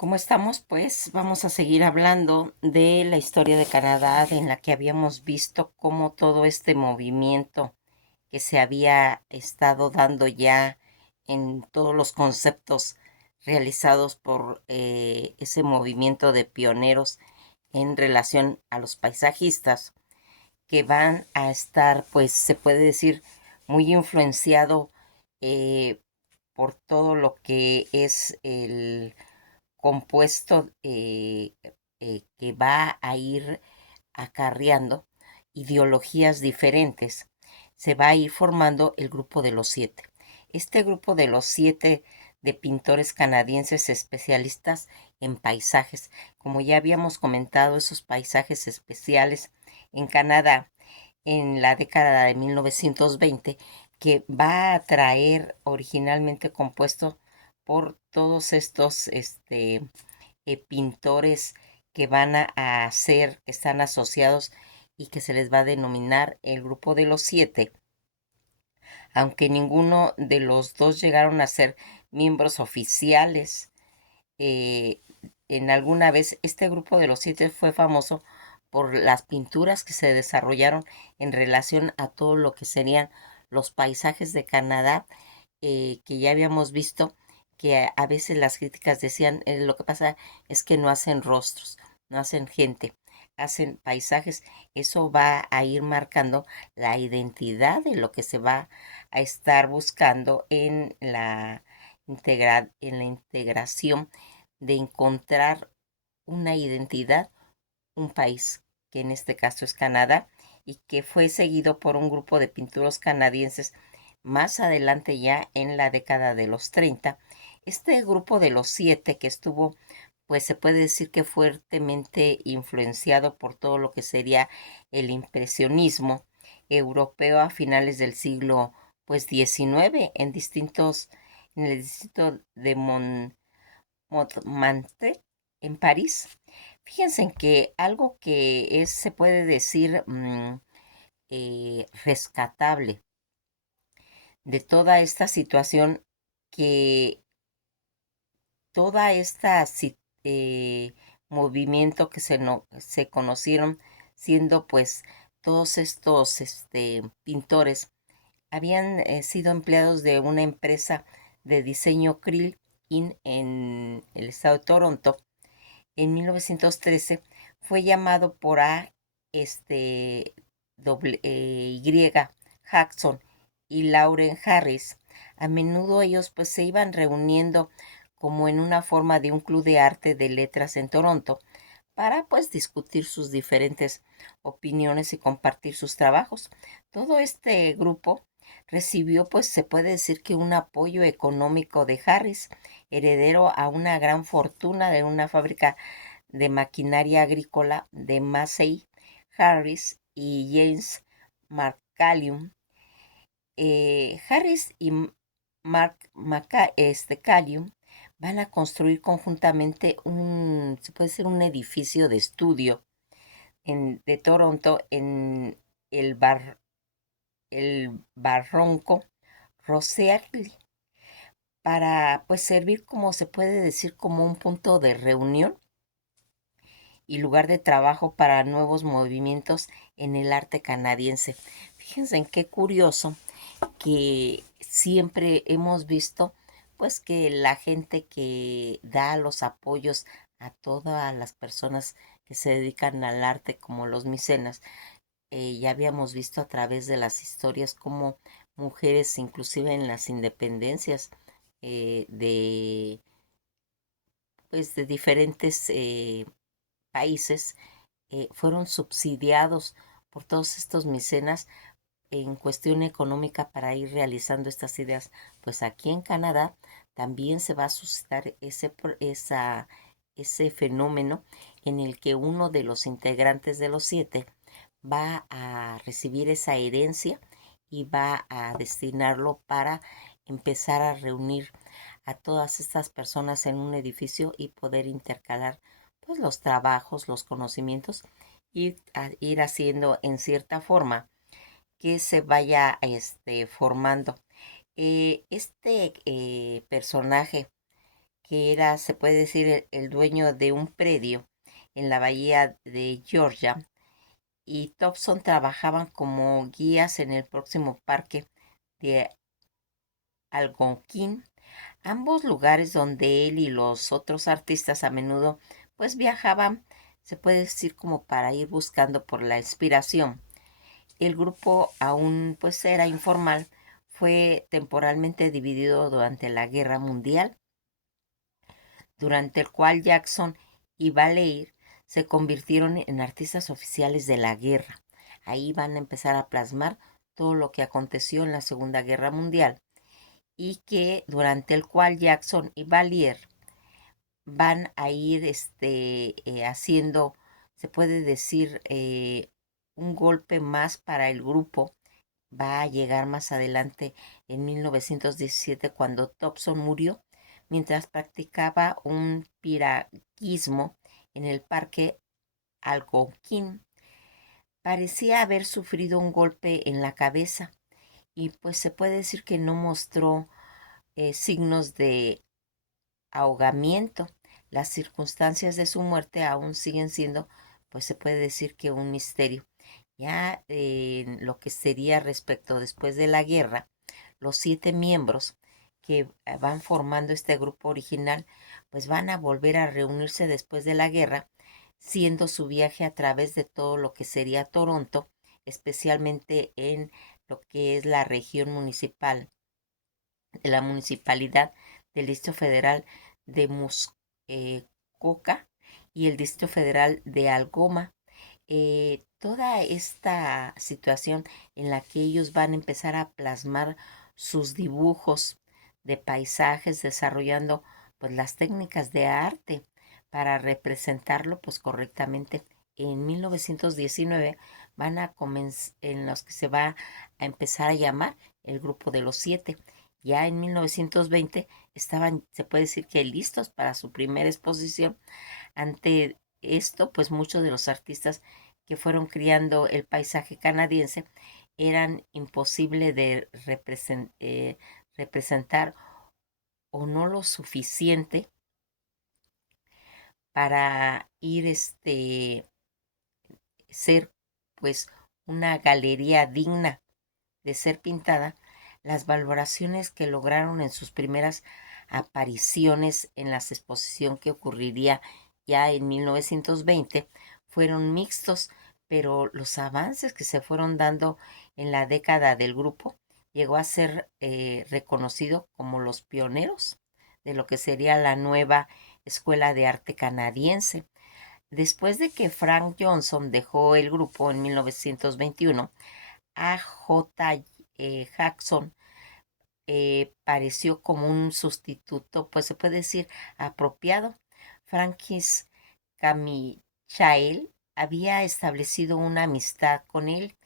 ¿Cómo estamos? Pues vamos a seguir hablando de la historia de Canadá, en la que habíamos visto cómo todo este movimiento que se había estado dando ya en todos los conceptos realizados por ese movimiento de pioneros en relación a los paisajistas, que van a estar, pues se puede decir, muy influenciado eh, por todo lo que es el compuesto que va a ir acarreando ideologías diferentes. Se va a ir formando el grupo de los siete. Este grupo de los siete de pintores canadienses especialistas en paisajes. Como ya habíamos comentado, esos paisajes especiales en Canadá en la década de 1920, que va a traer originalmente compuesto por todos estos pintores que van a ser, que están asociados y que se les va a denominar el grupo de los siete, aunque ninguno de los dos llegaron a ser miembros oficiales. eh, en alguna vez este grupo de los siete fue famoso por las pinturas que se desarrollaron en relación a todo lo que serían los paisajes de Canadá, que ya habíamos visto que a veces las críticas decían, lo que pasa es que no hacen rostros, no hacen gente, hacen paisajes. Eso va a ir marcando la identidad de lo que se va a estar buscando en en la integración de encontrar una identidad, un país, que en este caso es Canadá, y que fue seguido por un grupo de pinturos canadienses más adelante, ya en la década de los 30. Este grupo de los siete, que estuvo, pues se puede decir que fuertemente influenciado por todo lo que sería el impresionismo europeo a finales del siglo pues 19 en el distrito de Montmartre, en París. Fíjense en que algo que es, se puede decir, rescatable de toda esta situación, que toda esta movimiento que se conocieron siendo pues todos estos pintores habían sido empleados de una empresa de diseño Krill en el estado de Toronto. En 1913 fue llamado por Y. Jackson y Lauren Harris. A menudo ellos pues se iban reuniendo como en una forma de un club de arte de letras en Toronto para pues discutir sus diferentes opiniones y compartir sus trabajos. Todo este grupo recibió, pues se puede decir, que un apoyo económico de Harris, heredero a una gran fortuna de una fábrica de maquinaria agrícola de Massey Harris y James McCallum. Harris y Callum van a construir conjuntamente se puede decir, un edificio de estudio de Toronto en el, el Barronco Rosearly, para pues servir, como se puede decir, como un punto de reunión y lugar de trabajo para nuevos movimientos en el arte canadiense. Fíjense en qué curioso que siempre hemos visto pues que la gente que da los apoyos a todas las personas que se dedican al arte, como los mecenas, ya habíamos visto a través de las historias como mujeres, inclusive en las independencias de pues de diferentes países, fueron subsidiados por todos estos mecenas en cuestión económica para ir realizando estas ideas. Pues aquí en Canadá también se va a suscitar ese fenómeno, en el que uno de los integrantes de los siete va a recibir esa herencia y va a destinarlo para empezar a reunir a todas estas personas en un edificio y poder intercalar pues los trabajos, los conocimientos, y ir haciendo en cierta forma que se vaya formando. Este personaje que era, se puede decir, el dueño de un predio en la bahía de Georgia, y Thompson trabajaban como guías en el próximo parque de Algonquin, ambos lugares donde él y los otros artistas a menudo pues viajaban, se puede decir, como para ir buscando por la inspiración. El grupo aún pues era informal, fue temporalmente dividido durante la Guerra Mundial, durante el cual Jackson y Balair se convirtieron en artistas oficiales de la guerra. Ahí van a empezar a plasmar todo lo que aconteció en la Segunda Guerra Mundial, y que durante el cual Jackson y Balair van a ir haciendo, se puede decir, un golpe más para el grupo. Va a llegar más adelante en 1917, cuando Thompson murió mientras practicaba un piragüismo en el parque Algonquin. Parecía haber sufrido un golpe en la cabeza y pues se puede decir que no mostró signos de ahogamiento. Las circunstancias de su muerte aún siguen siendo, pues se puede decir, que un misterio. Ya en lo que sería respecto después de la guerra, los 7 miembros que van formando este grupo original, pues van a volver a reunirse después de la guerra, siendo su viaje a través de todo lo que sería Toronto, especialmente en lo que es la región municipal, de la municipalidad del Distrito Federal de Muskoka y el Distrito Federal de Algoma. Toda esta situación en la que ellos van a empezar a plasmar sus dibujos de paisajes, desarrollando pues las técnicas de arte para representarlo pues correctamente. En 1919 van a comenzar, en los que se va a empezar a llamar el grupo de los 7. Ya en 1920 estaban, se puede decir, que listos para su primera exposición. Ante esto, pues muchos de los artistas que fueron criando el paisaje canadiense eran imposible de representar, o no lo suficiente para ir ser pues una galería digna de ser pintada. Las valoraciones que lograron en sus primeras apariciones en la exposición que ocurriría ya en 1920 fueron mixtos, pero los avances que se fueron dando en la década del grupo llegó a ser reconocido como los pioneros de lo que sería la nueva escuela de arte canadiense. Después de que Frank Johnson dejó el grupo en 1921, A. J. Jackson pareció como un sustituto, pues se puede decir, apropiado. Francis Camichael había establecido una amistad con él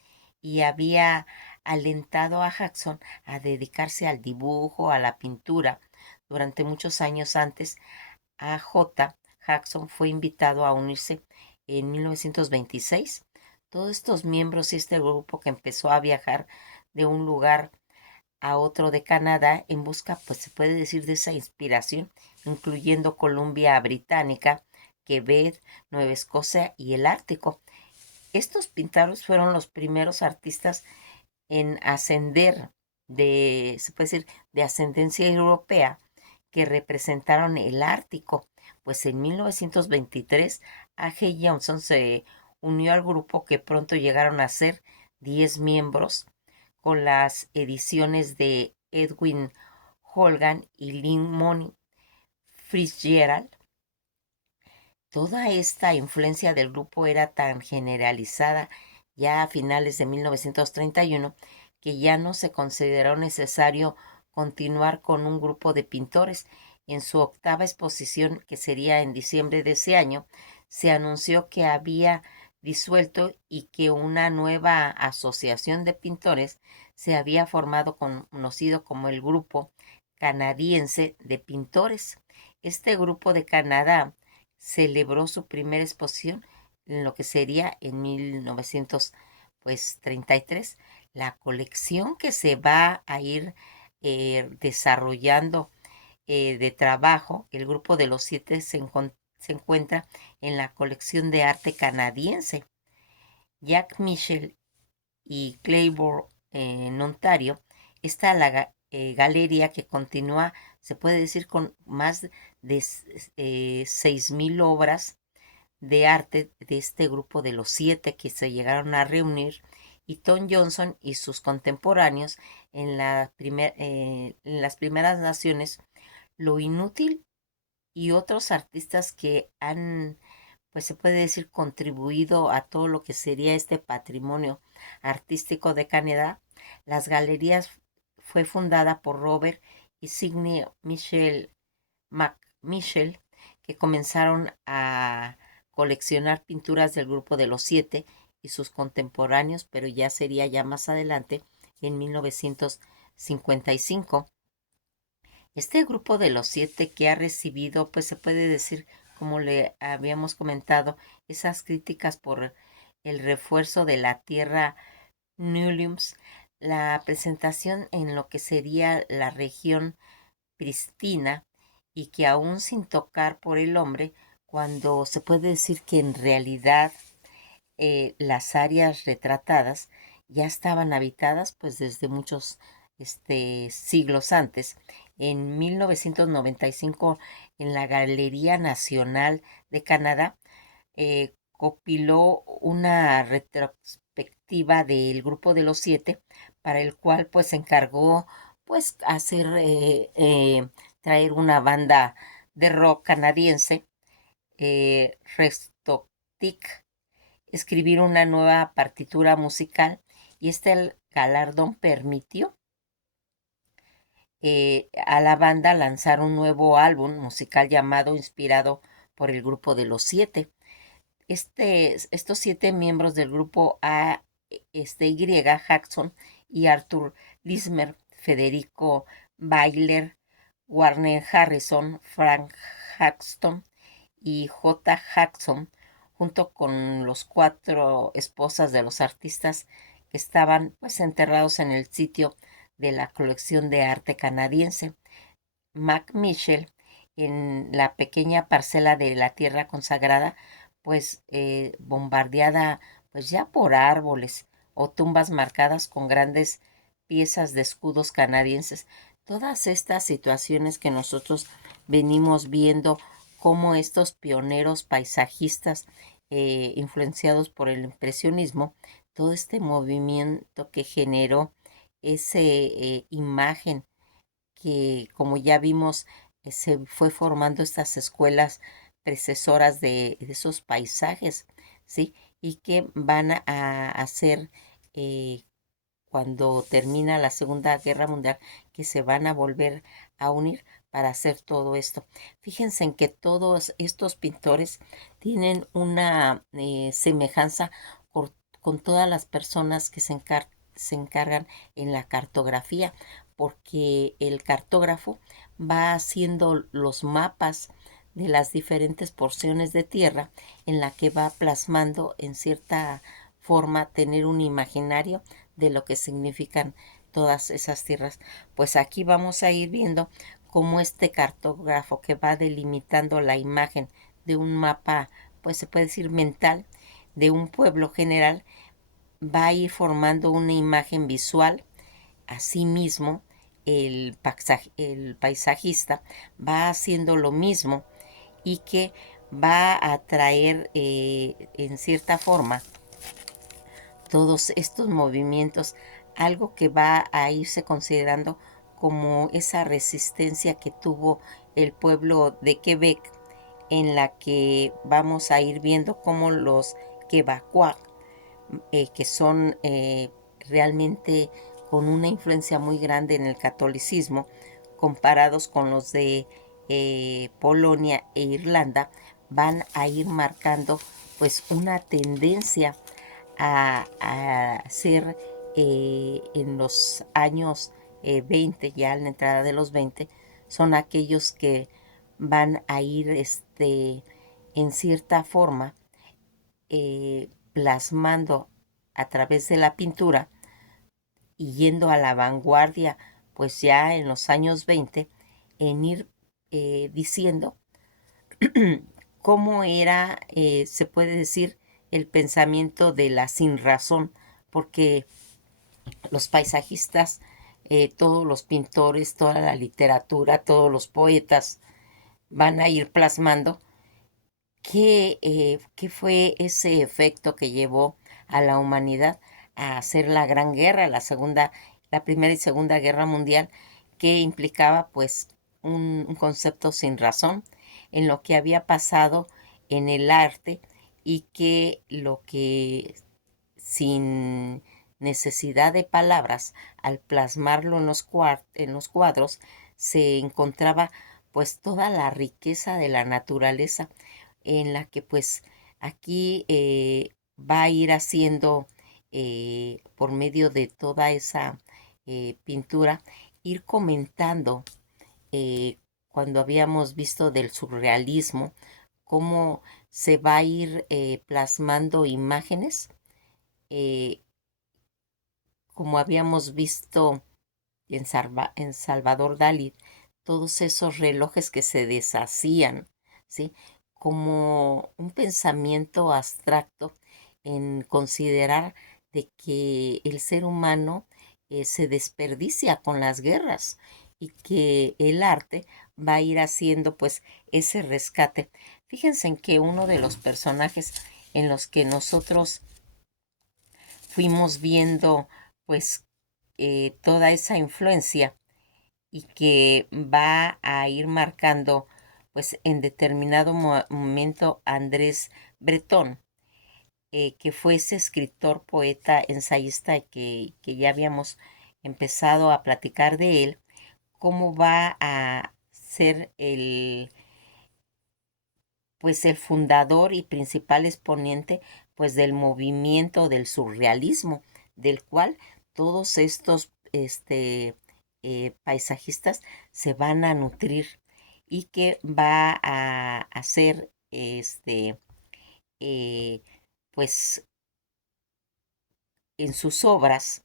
y había alentado a Jackson a dedicarse al dibujo, a la pintura. Durante muchos años antes, A. J. Jackson fue invitado a unirse en 1926. Todos estos miembros y este grupo que empezó a viajar de un lugar a otro de Canadá en busca, pues se puede decir, de esa inspiración, incluyendo Columbia Británica, Quebec, Nueva Escocia y el Ártico. Estos pintores fueron los primeros artistas en ascender de, se puede decir, de ascendencia europea, que representaron el Ártico. Pues en 1923 A.G. Johnson se unió al grupo, que pronto llegaron a ser 10 miembros, con las ediciones de Edwin Holgan y Lynn Money Fitzgerald. Toda esta influencia del grupo era tan generalizada ya a finales de 1931 que ya no se consideró necesario continuar con un grupo de pintores. En su octava exposición, que sería en diciembre de ese año, se anunció que había disuelto y que una nueva asociación de pintores se había formado, conocido como el Grupo Canadiense de Pintores. Este grupo de Canadá celebró su primera exposición en lo que sería en 1933. La colección que se va a ir desarrollando de trabajo, el grupo de los 7 se encuentra en la colección de arte canadiense. Jack Michel y Claiborne en Ontario, está la galería que continúa, se puede decir, con más de 6,000 obras de arte de este grupo de los 7 que se llegaron a reunir, y Tom Johnson y sus contemporáneos en las primeras naciones, lo inútil, y otros artistas que han, pues se puede decir, contribuido a todo lo que sería este patrimonio artístico de Canadá. Las galerías fue fundada por Robert y Sidney McMichael, que comenzaron a coleccionar pinturas del grupo de los 7 y sus contemporáneos, pero ya sería ya más adelante, en 1955. Este grupo de los 7 que ha recibido, pues se puede decir, como le habíamos comentado, esas críticas por el refuerzo de la tierra Nulliums, la presentación en lo que sería la región pristina, y que aún sin tocar por el hombre, cuando se puede decir que en realidad las áreas retratadas ya estaban habitadas pues desde muchos siglos antes. En 1995, en la Galería Nacional de Canadá, copiló una retrospectiva del grupo de los 7, para el cual pues se encargó pues traer una banda de rock canadiense, Restotic, escribir una nueva partitura musical, y este galardón permitió a la banda lanzar un nuevo álbum musical llamado Inspirado por el grupo de los 7. Estos 7 miembros del grupo Y, Jackson y Arthur Lismer, Federico Bailer, Warner Harrison, Frank Haxton y J. Jackson, junto con los 4 esposas de los artistas que estaban pues enterrados en el sitio de la colección de arte canadiense. McMichael, en la pequeña parcela de la tierra consagrada, pues bombardeada pues ya por árboles o tumbas marcadas con grandes piezas de escudos canadienses. Todas estas situaciones que nosotros venimos viendo, como estos pioneros paisajistas influenciados por el impresionismo, todo este movimiento que generó esa imagen que, como ya vimos, se fue formando estas escuelas precesoras de esos paisajes, ¿sí? Y que van a hacer, cuando termina la Segunda Guerra Mundial, que se van a volver a unir para hacer todo esto. Fíjense en que todos estos pintores tienen una semejanza con todas las personas que se encargan en la cartografía, porque el cartógrafo va haciendo los mapas de las diferentes porciones de tierra, en la que va plasmando en cierta forma tener un imaginario de lo que significan todas esas tierras. Pues aquí vamos a ir viendo cómo este cartógrafo, que va delimitando la imagen de un mapa, pues se puede decir mental, de un pueblo general, va a ir formando una imagen visual. Asimismo, el paisajista va haciendo lo mismo, y que va a traer en cierta forma todos estos movimientos, algo que va a irse considerando como esa resistencia que tuvo el pueblo de Quebec, en la que vamos a ir viendo cómo los quebecois, que son realmente con una influencia muy grande en el catolicismo, comparados con los de Polonia e Irlanda, van a ir marcando pues una tendencia a ser, en los años 20, ya en la entrada de los 20, son aquellos que van a ir en cierta forma plasmando a través de la pintura, y yendo a la vanguardia, pues ya en los años 20, en ir diciendo cómo era, se puede decir, el pensamiento de la sinrazón, porque los paisajistas, todos los pintores, toda la literatura, todos los poetas van a ir plasmando qué fue ese efecto que llevó a la humanidad a hacer la Gran Guerra, la Primera y Segunda Guerra Mundial, que implicaba pues un concepto sin razón en lo que había pasado en el arte y que lo que sin necesidad de palabras, al plasmarlo en en los cuadros, se encontraba pues toda la riqueza de la naturaleza en la que pues aquí va a ir haciendo por medio de toda esa pintura, ir comentando cuando habíamos visto del surrealismo, cómo se va a ir plasmando imágenes, eh, como habíamos visto en Salvador Dalí, todos esos relojes que se deshacían, ¿sí? Como un pensamiento abstracto en considerar de que el ser humano se desperdicia con las guerras y que el arte va a ir haciendo pues ese rescate. Fíjense en que uno de los personajes en los que nosotros fuimos viendo pues toda esa influencia y que va a ir marcando pues en determinado momento Andrés Breton, que fue ese escritor, poeta, ensayista que ya habíamos empezado a platicar de él, cómo va a ser pues el fundador y principal exponente pues del movimiento del surrealismo, del cual todos estos paisajistas se van a nutrir y que va a hacer eh, pues en sus obras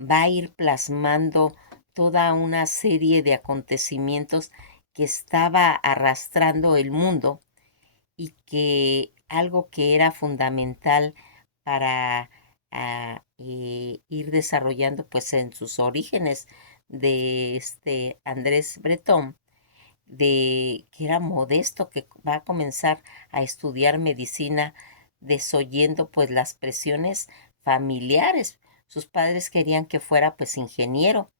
va a ir plasmando toda una serie de acontecimientos que estaba arrastrando el mundo y que algo que era fundamental para ir desarrollando pues en sus orígenes de este Andrés Breton, de que era modesto, que va a comenzar a estudiar medicina desoyendo pues las presiones familiares. Sus padres querían que fuera pues ingeniero,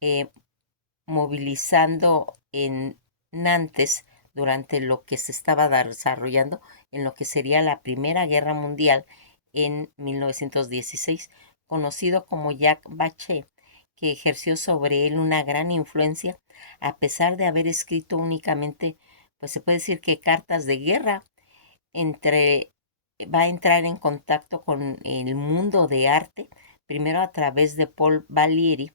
eh, movilizando en Nantes durante lo que se estaba desarrollando en lo que sería la Primera Guerra Mundial en 1916, conocido como Jacques Bache, que ejerció sobre él una gran influencia, a pesar de haber escrito únicamente, pues se puede decir que cartas de guerra, entre, va a entrar en contacto con el mundo de arte, primero a través de Paul Valéry,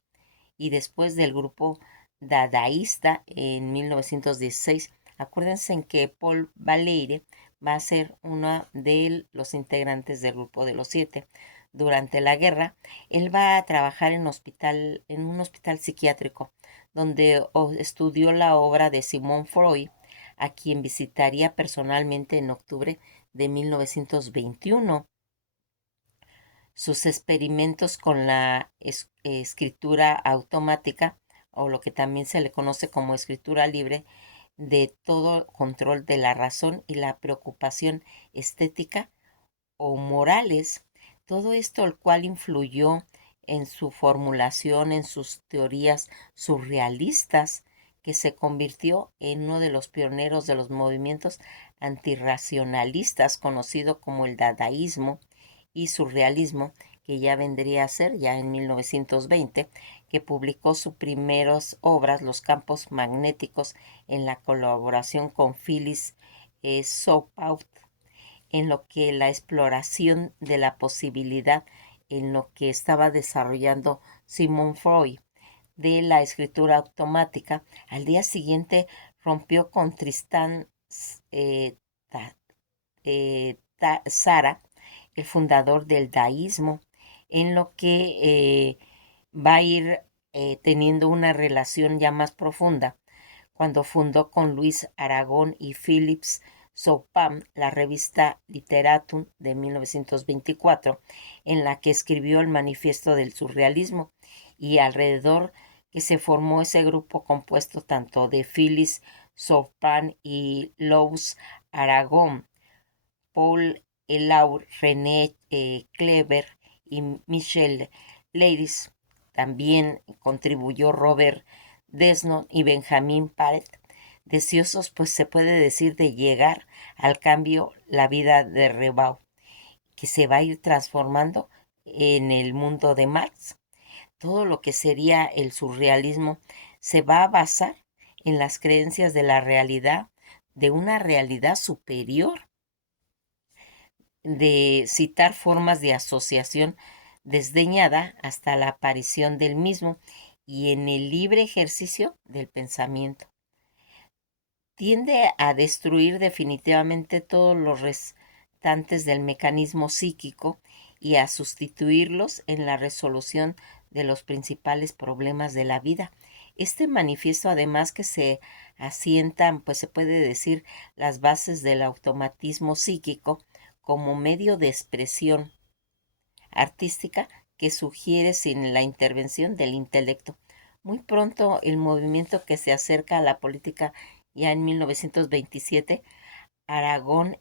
y después del grupo dadaísta en 1916. Acuérdense en que Paul Valéry va a ser uno de los integrantes del grupo de los siete. Durante la guerra, él va a trabajar en un hospital psiquiátrico, donde estudió la obra de Sigmund Freud, a quien visitaría personalmente en octubre de 1921. Sus experimentos con la escritura automática, o lo que también se le conoce como escritura libre, de todo control de la razón y la preocupación estética o morales, todo esto el cual influyó en su formulación, en sus teorías surrealistas, que se convirtió en uno de los pioneros de los movimientos antirracionalistas, conocido como el dadaísmo y surrealismo, que ya vendría a ser ya en 1920, que publicó sus primeras obras, Los campos magnéticos, en la colaboración con Phyllis Soupault, en lo que la exploración de la posibilidad en lo que estaba desarrollando Sigmund Freud de la escritura automática. Al día siguiente rompió con Tristán eh, Tzara, el fundador del daísmo, en lo que va a ir teniendo una relación ya más profunda cuando fundó con Luis Aragón y Philips Soupam la revista Literatum de 1924, en la que escribió el manifiesto del surrealismo, y alrededor que se formó ese grupo compuesto tanto de Philips Soupam y Louis Aragón, Paul Elaure, René Kleber y Michel Leiris. También contribuyó Robert Desnon y Benjamin Paret, deseosos, pues se puede decir, de llegar al cambio, la vida de Rebau, que se va a ir transformando en el mundo de Marx. Todo lo que sería el surrealismo se va a basar en las creencias de la realidad, de una realidad superior, de citar formas de asociación desdeñada hasta la aparición del mismo y en el libre ejercicio del pensamiento. Tiende a destruir definitivamente todos los restantes del mecanismo psíquico y a sustituirlos en la resolución de los principales problemas de la vida. Este manifiesto, además, que se asientan, pues se puede decir, las bases del automatismo psíquico como medio de expresión artística que sugiere sin la intervención del intelecto. Muy pronto el movimiento que se acerca a la política, ya en 1927, Aragón,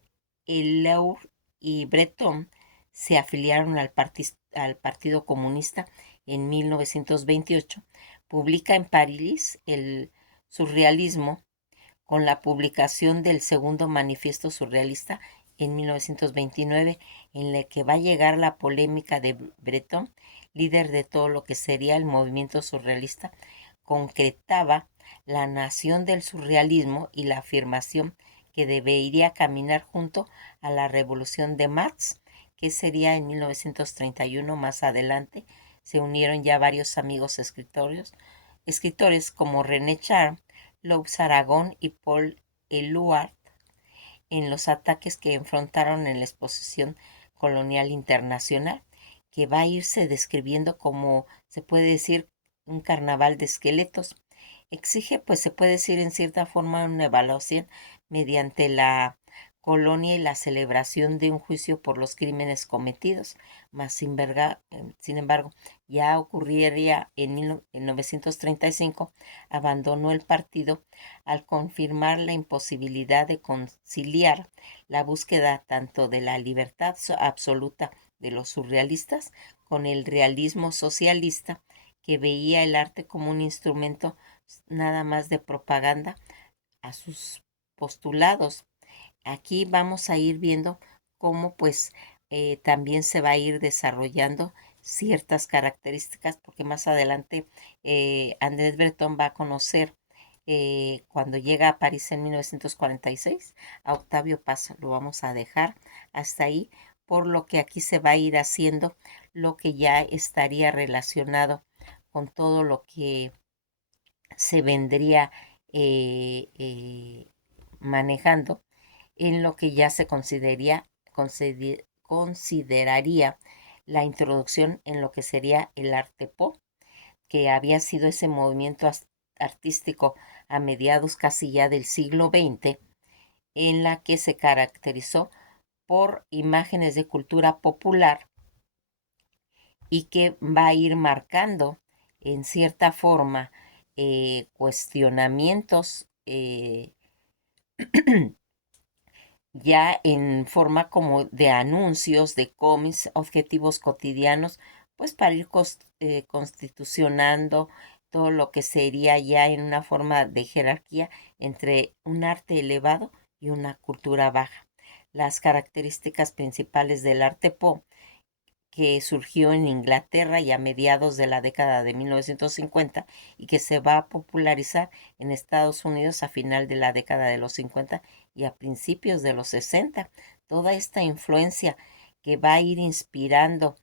Elaure y Breton se afiliaron al Partido Comunista en 1928. Publica en París el surrealismo con la publicación del segundo manifiesto surrealista en 1929, en la que va a llegar la polémica de Breton, líder de todo lo que sería el movimiento surrealista. Concretaba la nación del surrealismo y la afirmación que debería caminar junto a la revolución de Marx, que sería en 1931. Más adelante se unieron ya varios amigos escritores como René Char, Louis Aragón y Paul Eluard, en los ataques que enfrentaron en la Exposición Colonial Internacional, que va a irse describiendo como, se puede decir, un carnaval de esqueletos. Exige, pues se puede decir en cierta forma, una evaluación mediante la colonia y la celebración de un juicio por los crímenes cometidos, mas sin embargo, ya ocurriría en 1935, abandonó el partido al confirmar la imposibilidad de conciliar la búsqueda tanto de la libertad absoluta de los surrealistas con el realismo socialista, que veía el arte como un instrumento nada más de propaganda a sus postulados. Aquí vamos a ir viendo cómo pues también se va a ir desarrollando ciertas características, porque más adelante Andrés Breton va a conocer, cuando llega a París en 1946, a Octavio Paz. Lo vamos a dejar hasta ahí, por lo que aquí se va a ir haciendo lo que ya estaría relacionado con todo lo que se vendría manejando en lo que ya se consideraría la introducción en lo que sería el arte pop, que había sido ese movimiento artístico a mediados casi ya del siglo XX, en la que se caracterizó por imágenes de cultura popular y que va a ir marcando en cierta forma cuestionamientos ya en forma como de anuncios, de cómics, objetivos cotidianos, pues para ir constitucionando todo lo que sería ya en una forma de jerarquía entre un arte elevado y una cultura baja. Las características principales del arte pop, que surgió en Inglaterra y a mediados de la década de 1950 y que se va a popularizar en Estados Unidos a final de la década de los 50 y a principios de los 60. Toda esta influencia que va a ir inspirando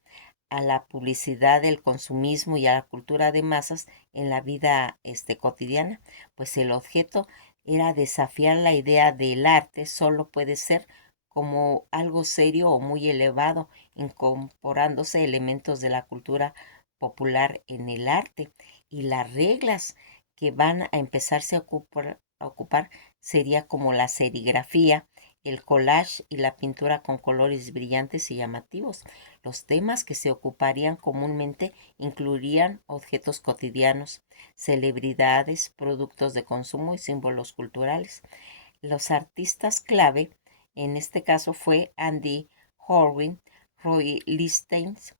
a la publicidad del consumismo y a la cultura de masas en la vida cotidiana, pues el objeto era desafiar la idea del arte solo puede ser como algo serio o muy elevado, incorporándose elementos de la cultura popular en el arte, y las reglas que van a empezarse a ocupar sería como la serigrafía, el collage y la pintura con colores brillantes y llamativos. Los temas que se ocuparían comúnmente incluirían objetos cotidianos, celebridades, productos de consumo y símbolos culturales. Los artistas clave en este caso fue Andy Horwin, Roy Lichtenstein,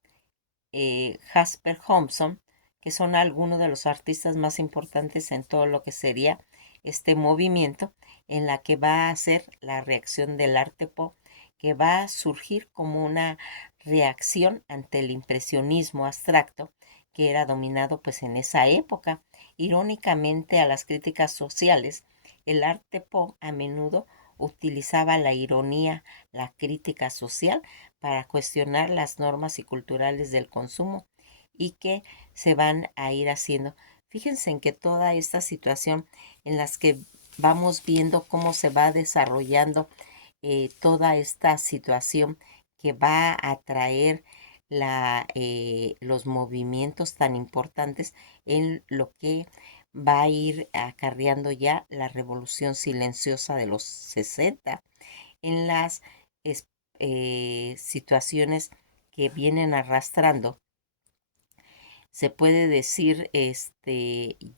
Jasper Thompson, que son algunos de los artistas más importantes en todo lo que sería este movimiento, en la que va a ser la reacción del arte pop, que va a surgir como una reacción ante el impresionismo abstracto que era dominado pues en esa época. Irónicamente a las críticas sociales, el arte pop a menudo utilizaba la ironía, la crítica social para cuestionar las normas y culturales del consumo y que se van a ir haciendo. Fíjense en que toda esta situación en las que vamos viendo cómo se va desarrollando toda esta situación que va a traer los movimientos tan importantes en lo que va a ir acarreando ya la revolución silenciosa de los 60 en las situaciones que vienen arrastrando. Se puede decir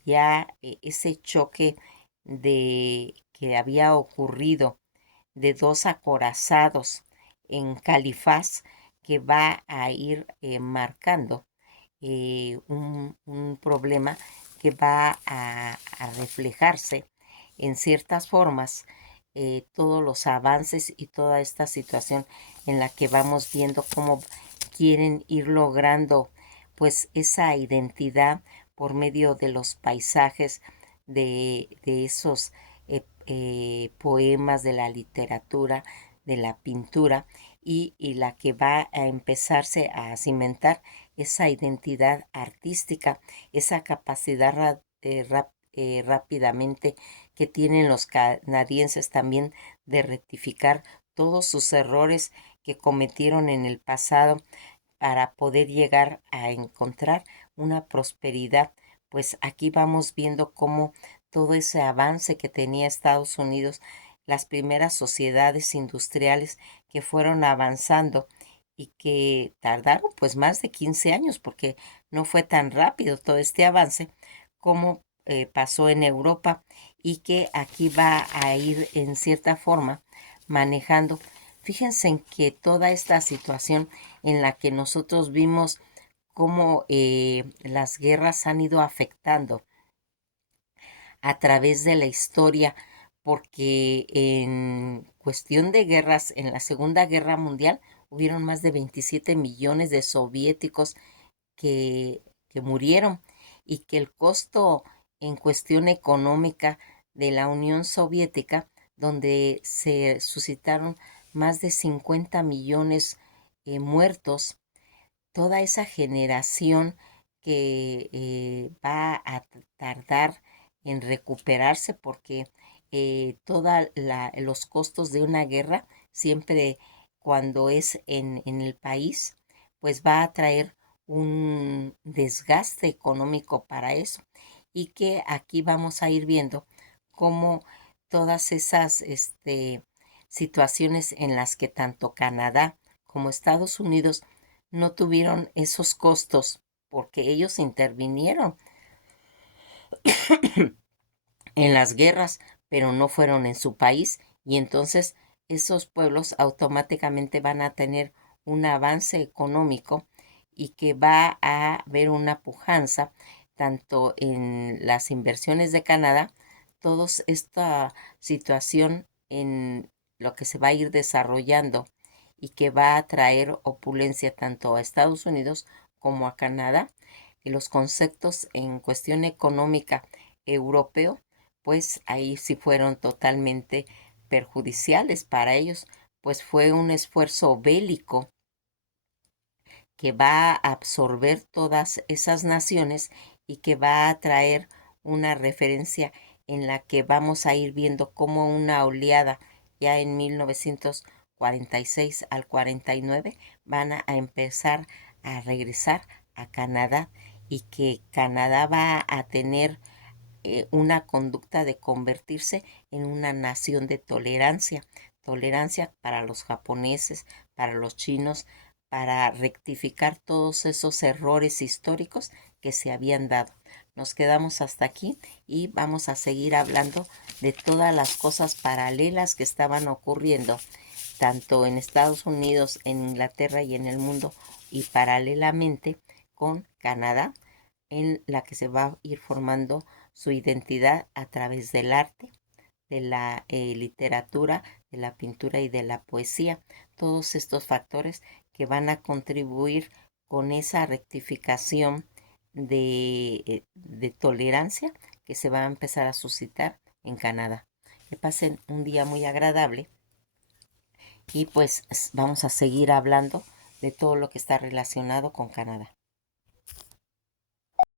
ya ese choque de que había ocurrido de dos acorazados en Califás que va a ir marcando un problema que va a reflejarse en ciertas formas, todos los avances y toda esta situación en la que vamos viendo cómo quieren ir logrando pues esa identidad por medio de los paisajes, de esos poemas, de la literatura, de la pintura y la que va a empezarse a cimentar esa identidad artística, esa capacidad rápidamente que tienen los canadienses también de rectificar todos sus errores que cometieron en el pasado para poder llegar a encontrar una prosperidad. Pues aquí vamos viendo cómo todo ese avance que tenía Estados Unidos, las primeras sociedades industriales que fueron avanzando y que tardaron pues más de 15 años porque no fue tan rápido todo este avance como pasó en Europa y que aquí va a ir en cierta forma manejando. Fíjense en que toda esta situación en la que nosotros vimos cómo las guerras han ido afectando a través de la historia, porque en cuestión de guerras, en la Segunda Guerra Mundial, hubieron más de 27 millones de soviéticos que murieron y que el costo en cuestión económica de la Unión Soviética, donde se suscitaron más de 50 millones muertos, toda esa generación que va a tardar en recuperarse porque todos los costos de una guerra siempre cuando es en el país pues va a traer un desgaste económico para eso y que aquí vamos a ir viendo cómo todas esas situaciones en las que tanto Canadá como Estados Unidos no tuvieron esos costos porque ellos intervinieron en las guerras, pero no fueron en su país y entonces esos pueblos automáticamente van a tener un avance económico y que va a haber una pujanza tanto en las inversiones de Canadá, toda esta situación en lo que se va a ir desarrollando y que va a traer opulencia tanto a Estados Unidos como a Canadá, y los conceptos en cuestión económica europeo, pues ahí sí fueron totalmente perjudiciales para ellos, pues fue un esfuerzo bélico que va a absorber todas esas naciones y que va a traer una referencia en la que vamos a ir viendo como una oleada ya en 1946 al 49 van a empezar a regresar a Canadá y que Canadá va a tener una conducta de convertirse en una nación de tolerancia, tolerancia para los japoneses, para los chinos, para rectificar todos esos errores históricos que se habían dado. Nos quedamos hasta aquí y vamos a seguir hablando de todas las cosas paralelas que estaban ocurriendo, tanto en Estados Unidos, en Inglaterra y en el mundo, y paralelamente con Canadá, en la que se va a ir formando su identidad a través del arte, de la literatura, de la pintura y de la poesía. Todos estos factores que van a contribuir con esa rectificación de tolerancia que se va a empezar a suscitar en Canadá. Que pasen un día muy agradable y pues vamos a seguir hablando de todo lo que está relacionado con Canadá.